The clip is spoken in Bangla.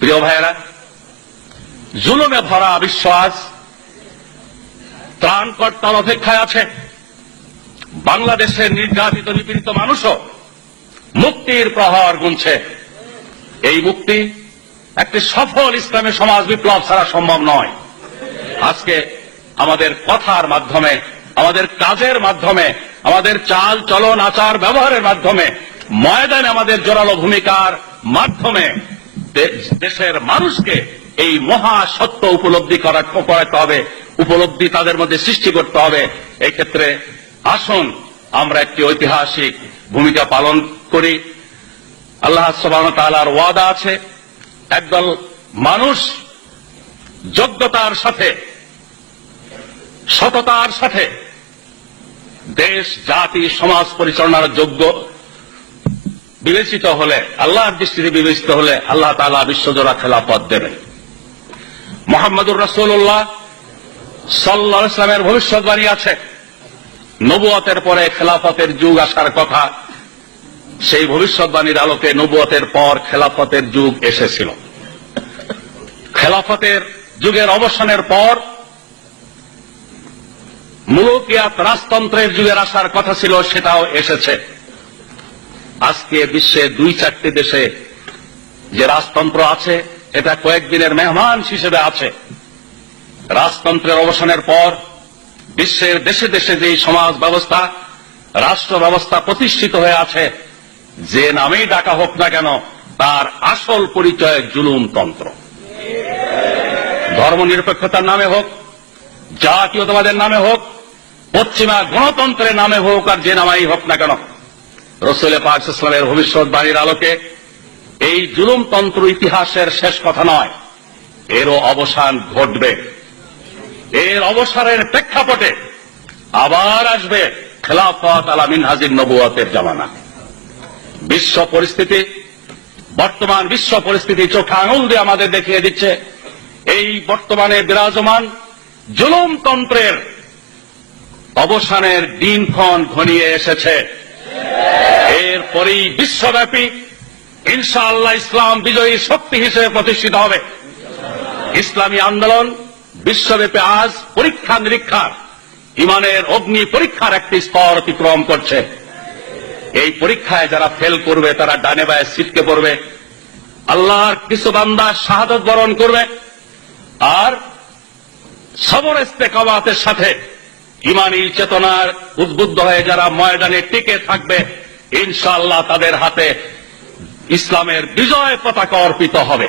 প্রিয় ভাইয়েরা, জুলুমে ভরা বিশ্ব আজ ত্রাণকর্তার অপেক্ষায় আছে। বাংলাদেশের নির্যাতিত নিপীড়িত মানুষও মুক্তির প্রহর গুনছে। এই মুক্তি একটি সফল ইসলামী সমাজ বিপ্লব ছাড়া সম্ভব নয়। আজকে আমাদের কথার মাধ্যমে, আমাদের কাজের মাধ্যমে, আমাদের চাল চলন আচার ব্যবহারের মাধ্যমে, ময়দানে আমাদের জোরালো ভূমিকার মাধ্যমে দেশের মানুষকে এই মহা সত্য উপলব্ধি করাতে হবে, উপলব্ধি তাদের মধ্যে সৃষ্টি করতে হবে। এই ক্ষেত্রে আসুন আমরা একটি ঐতিহাসিক ভূমিকা পালন করি। আল্লাহ সুবহানাহু ওয়া তাআলার ওয়াদা আছে, একদল মানুষ যোগ্যতার সাথে, সততার সাথে দেশ জাতি সমাজ পরিচালনার যোগ্য বিবেচিত হলে, আল্লাহর দৃষ্টিতে বিবেচিত হলে আল্লাহ তাআলা বিশ্বজোড়া খেলাফত দেবেন। মুহাম্মদুর রাসূলুল্লাহ সাল্লাল্লাহু আলাইহি ওয়াসাল্লামের ভবিষ্যৎবাণী আছে, নবুয়তের পরে খেলাফতের যুগ আসার কথা। সেই ভবিষ্যৎবাণীর আলোকে নবুয়তের পর খেলাফতের যুগ এসেছিল। খেলাফতের যুগের অবসানের পর মুলুকিয়াত রাজতন্ত্রের যুগের আসার কথা ছিল, সেটাও এসেছে। আজকে বিশ্বে 2-4টি দেশে যে রাজতন্ত্র আছে, এটা কয়েকদিনের মেহমান হিসেবে আছে। রাজতন্ত্রের অবসানের পর বিশ্বের দেশে দেশে যে সমাজ ব্যবস্থা, রাষ্ট্র ব্যবস্থা প্রতিষ্ঠিত হয়ে আছে, যে নামেই ডাকা হোক না কেন, তার আসল পরিচয় জুলুমতন্ত্র। ধর্মনিরপেক্ষতার নামে হোক, জাতীয়তাবাদের নামে হোক, পশ্চিমা গণতন্ত্রের নামে হোক, আর যে নামেই হোক না কেন, রাসূল পাক সাল্লাল্লাহু আলাইহি ওয়াসাল্লামের ভবিষ্যৎবাণীর আলোকে এই জুলুমতন্ত্র ইতিহাসের শেষ কথা নয়, এরও অবসান ঘটবে। এর অবসরের প্রেক্ষাপটে আবার আসবে খেলাফত আলা মিনহাজিন নবুয়তের জামানা। বিশ্ব পরিস্থিতি, বর্তমান বিশ্ব পরিস্থিতি চোখে আঙুল দিয়ে আমাদের দেখিয়ে দিচ্ছে, এই বর্তমানে বিরাজমান জুলুমতন্ত্রের অবসানের দিনক্ষণ ঘনিয়ে এসেছে। এরপরেই বিশ্বব্যাপী ইনশাআল্লাহ ইসলাম বিজয়ী শক্তি হিসেবে প্রতিষ্ঠিত হবে। ইসলামী আন্দোলন বিশ্বব্যাপী আজ পরীক্ষা নিরীক্ষার, ইমানের অগ্নি পরীক্ষার একটি স্তর অতিক্রম করছে। এই পরীক্ষায় যারা ফেল করবে তারা ডানে বায়ে ছিটকে পড়বে, আল্লাহর কিছু বান্দা শাহাদত বরণ করবে, আর সবর ইস্তেকামাতের সাথে ইমানি চেতনার উদ্বুদ্ধ হয়ে যারা ময়দানে টিকে থাকবে, ইনশাআল্লাহ তাদের হাতে ইসলামের বিজয় পতাকা অর্পিত হবে।